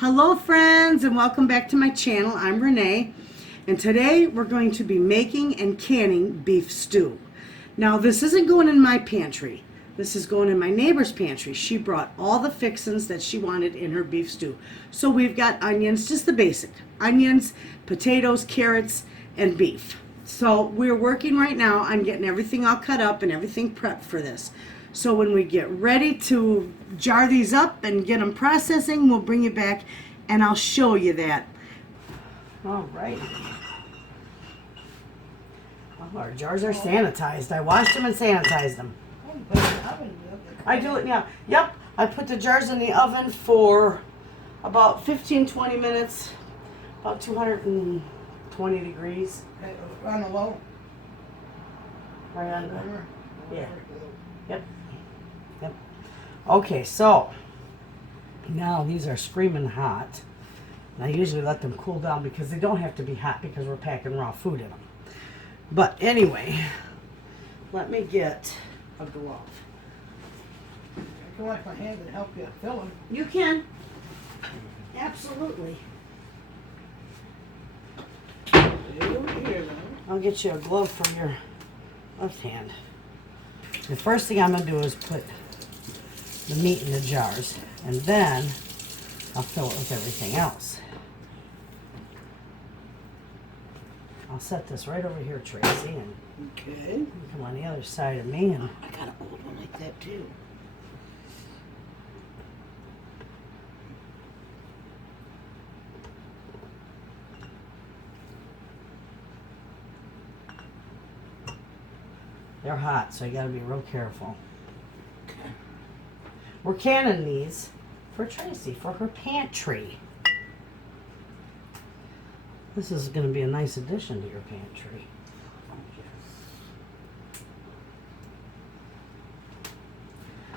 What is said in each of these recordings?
Hello friends and welcome back to my channel. I'm Renee and today we're going to be making and canning beef stew. Now this isn't going in my pantry. This is going in my neighbor's pantry. She brought all the fixings that she wanted in her beef stew. So we've got onions, just the basic. Onions, potatoes, carrots, and beef. So we're working right now on getting everything all cut up and everything prepped for this. So when we get ready to jar these up and get them processing, we'll bring you back and I'll show you that. All right. Oh, our jars are sanitized. I washed them and sanitized them. I do it, yeah. Yep, I put the jars in the oven for about 15-20 minutes, about 220 degrees. On the low? Right on the, yeah. Yep. Yep. Okay, so now these are screaming hot. And I usually let them cool down because they don't have to be hot because we're packing raw food in them. But anyway, let me get a glove. I can wipe my hands and help you fill them. You can. Absolutely. I'll get you a glove for your left hand. The first thing I'm going to do is put the meat in the jars, and then I'll fill it with everything else. I'll set this right over here, Tracy, and Okay. you come on the other side of me. And I got an old one like that too. they're hot, so you got to be real careful. Okay. We're canning these for Tracy, for her pantry. This is going to be a nice addition to your pantry.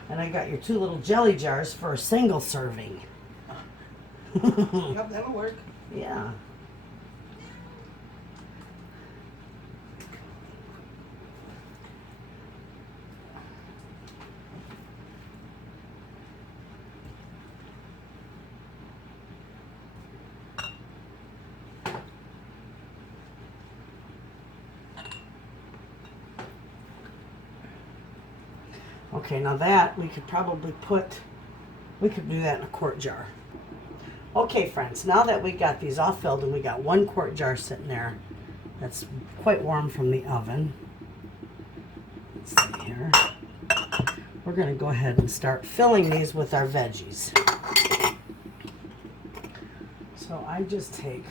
And I got your 2 little jelly jars for a single serving. Yep, that'll work. Yeah. Okay, now that we could probably we could do that in a quart jar. Okay, friends, now that we got these all filled and we got 1 quart jar sitting there that's quite warm from the oven. Let's see here. We're going to go ahead and start filling these with our veggies. So I just take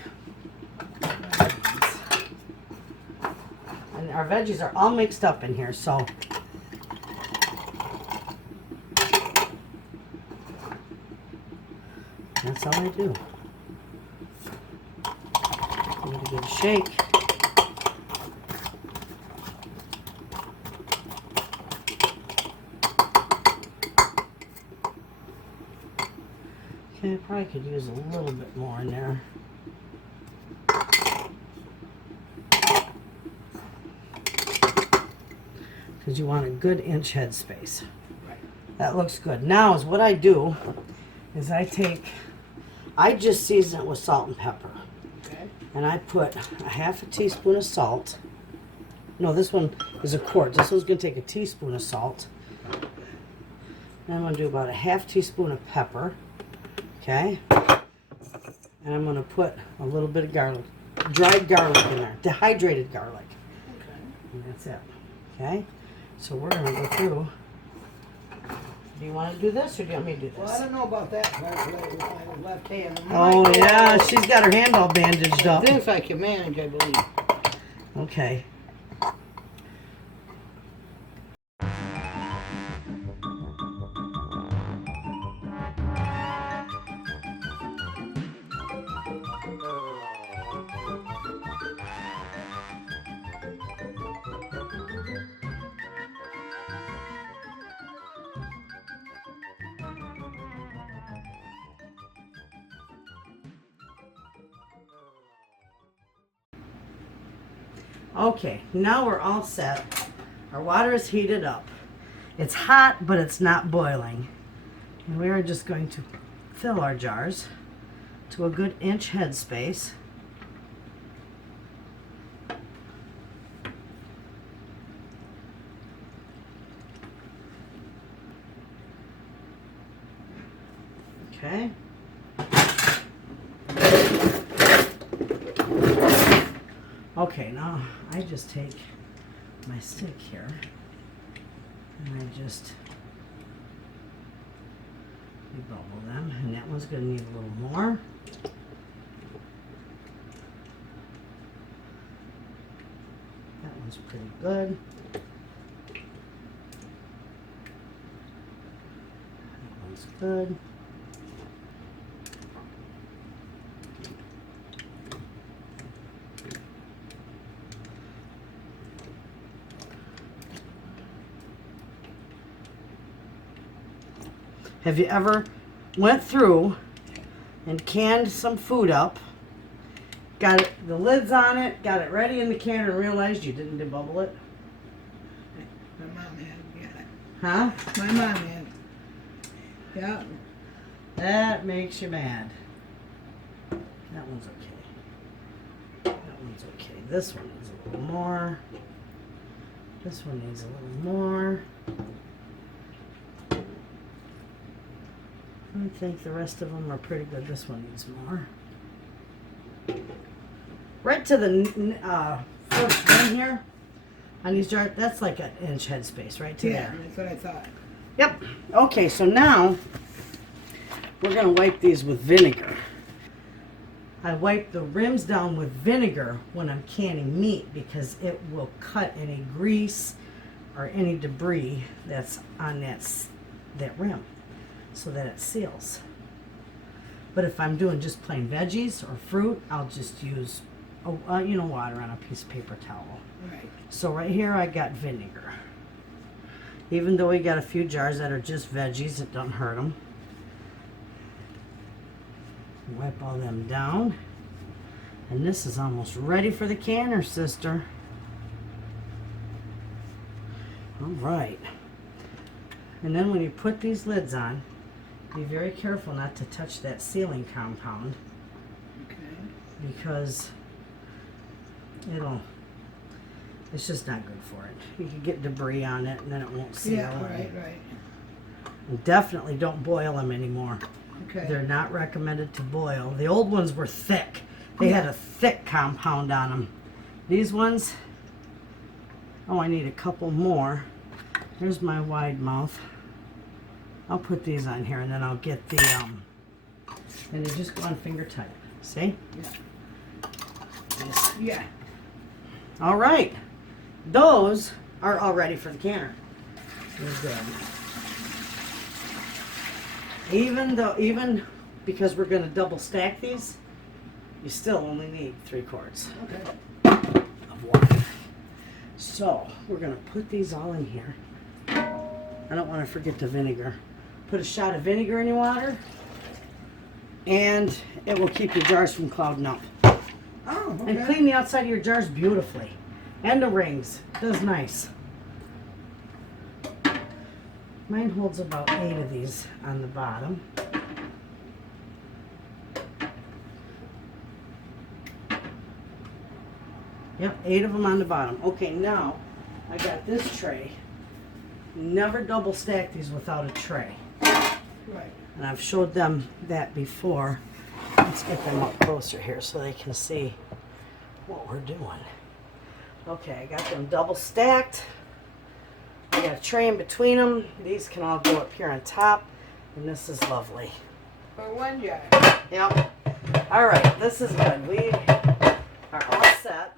and our veggies are all mixed up in here, so that's all I do. Give it a good shake. Okay, I probably could use a little bit more in there. Because you want a good inch head space. That looks good. Now is what I do is I just season it with salt and pepper. Okay. And I put a 1/2 teaspoon of salt. No, this one is a quart. This one's going to take a teaspoon of salt. And I'm going to do about a 1/2 teaspoon of pepper. Okay. And I'm going to put a little bit of garlic, dried garlic in there, dehydrated garlic. Okay. And that's it. Okay. So we're going to go through. Do you want to do this or do you want me to do Well, I this? don't know about that with my left hand. Oh yeah, she's got her hand all bandaged up. This I can manage, I believe. Okay. Okay, now we're all set. Our water is heated up. It's hot, but it's not boiling. And we are just going to fill our jars to a good inch headspace. Okay. Okay, now I just take my stick here and I just bubble them, and that one's going to need a little more. That one's pretty good. That one's good. Have you ever went through and canned some food up, got it, the lids on it, got it ready in the can, and realized you didn't debubble it? My mom had, yeah. Huh? My mom had. Yeah. That makes you mad. That one's okay. That one's okay. This one needs a little more. This one needs a little more. I think the rest of them are pretty good. This one needs more. Right to the first one here on these jars, that's like an inch headspace right to Yeah, there. that's what I thought. Yep. Okay, so now we're going to wipe these with vinegar. I wipe the rims down with vinegar when I'm canning meat because it will cut any grease or any debris that's on that rim, so that it seals. But if I'm doing just plain veggies or fruit, I'll just use water on a piece of paper towel. Right. So right here I got vinegar. Even though we got a few jars that are just veggies, it doesn't hurt them. Wipe all them down. And this is almost ready for the canner, sister. All right. And then when you put these lids on, be very careful not to touch that sealing compound, Okay. because it's just not good for it. You can get debris on it and then it won't seal. Yeah, right. And definitely don't boil them anymore. Okay. They're not recommended to boil. The old ones were thick. They had a thick compound on them. These ones, oh, I need a couple more. Here's my wide mouth. I'll put these on here and then I'll get the, and they just go on finger tight. See? Yeah. Yes. Yeah. All right. Those are all ready for the canner. They're good. Even because we're going to double stack these, you still only need 3 quarts Okay. of water. So we're going to put these all in here. I don't want to forget the vinegar. Put a shot of vinegar in your water, and it will keep your jars from clouding up. Oh, okay. And clean the outside of your jars beautifully. And the rings. Does nice. Mine holds about 8 of these on the bottom. Yep, 8 of them on the bottom. Okay, now I got this tray. Never double stack these without a tray. Right. And I've showed them that before. Let's get them up closer here so they can see what we're doing. Okay, I got them double stacked. I got a tray in between them. These can all go up here on top, and this is lovely. For one jar. Yep. All right, this is good. We are all set.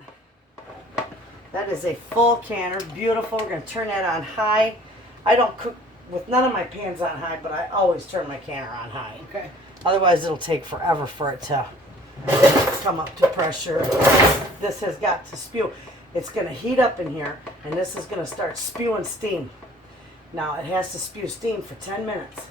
That is a full canner, beautiful. We're gonna turn that on high. I don't cook with none of my pans on high, but I always turn my canner on high. Okay. Otherwise, it'll take forever for it to come up to pressure. This has got to spew. It's going to heat up in here, and this is going to start spewing steam. Now, it has to spew steam for 10 minutes,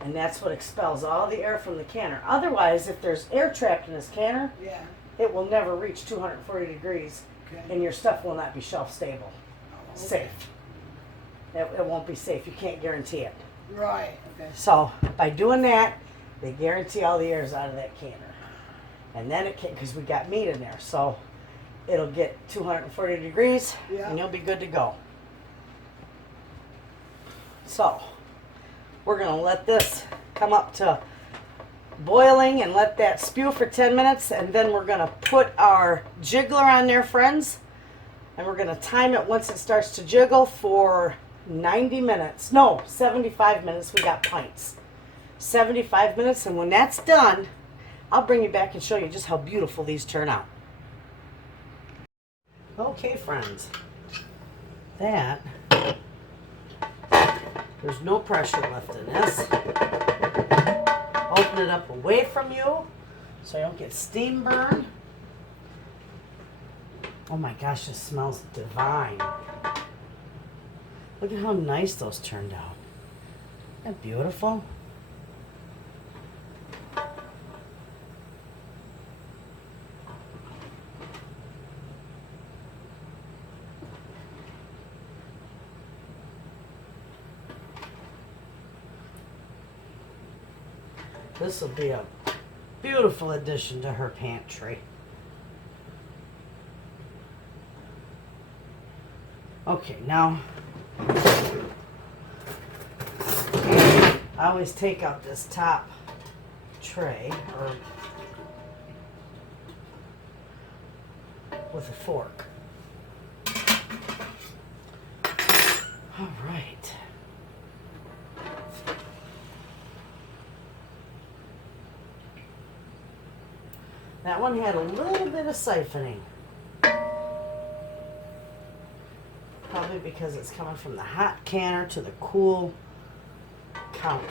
and that's what expels all the air from the canner. Otherwise, if there's air trapped in this canner, Yeah. it will never reach 240 degrees, Okay. and your stuff will not be shelf stable. Oh, okay. Safe. It won't be safe. You can't guarantee it. Right. Okay. So by doing that, They guarantee all the air's out of that canner. And then it can, because we got meat in there, so it'll get 240 degrees and you'll be good to go. So we're going to let this come up to boiling and let that spew for 10 minutes, and then we're going to put our jiggler on there, friends, and we're going to time it once it starts to jiggle for 90 minutes. No, 75 minutes. We got pints. 75 minutes, and when that's done, I'll bring you back and show you just how beautiful these turn out. Okay, friends, that, there's no pressure left in this. Open it up away from you so you don't get steam burn. Oh my gosh, this smells divine. Look at how nice those turned out. Isn't that beautiful? This will be a beautiful addition to her pantry. Okay, now I always take out this top tray with a fork. All right. That one had a little bit of siphoning. Probably because it's coming from the hot canner to the cool counter.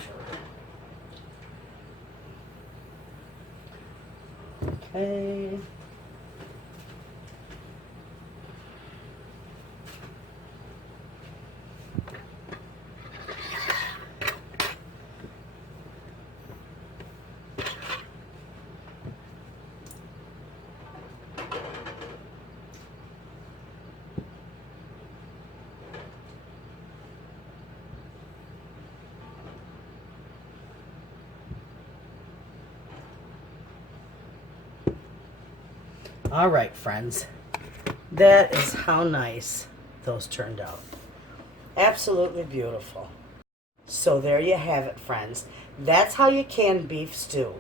Okay. All right, friends, that is how nice those turned out. Absolutely beautiful. So there you have it, friends. That's how you can beef stew.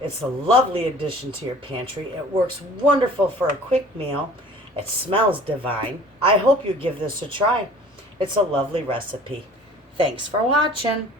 It's a lovely addition to your pantry. It works wonderful for a quick meal. It smells divine. I hope you give this a try. It's a lovely recipe. Thanks for watching.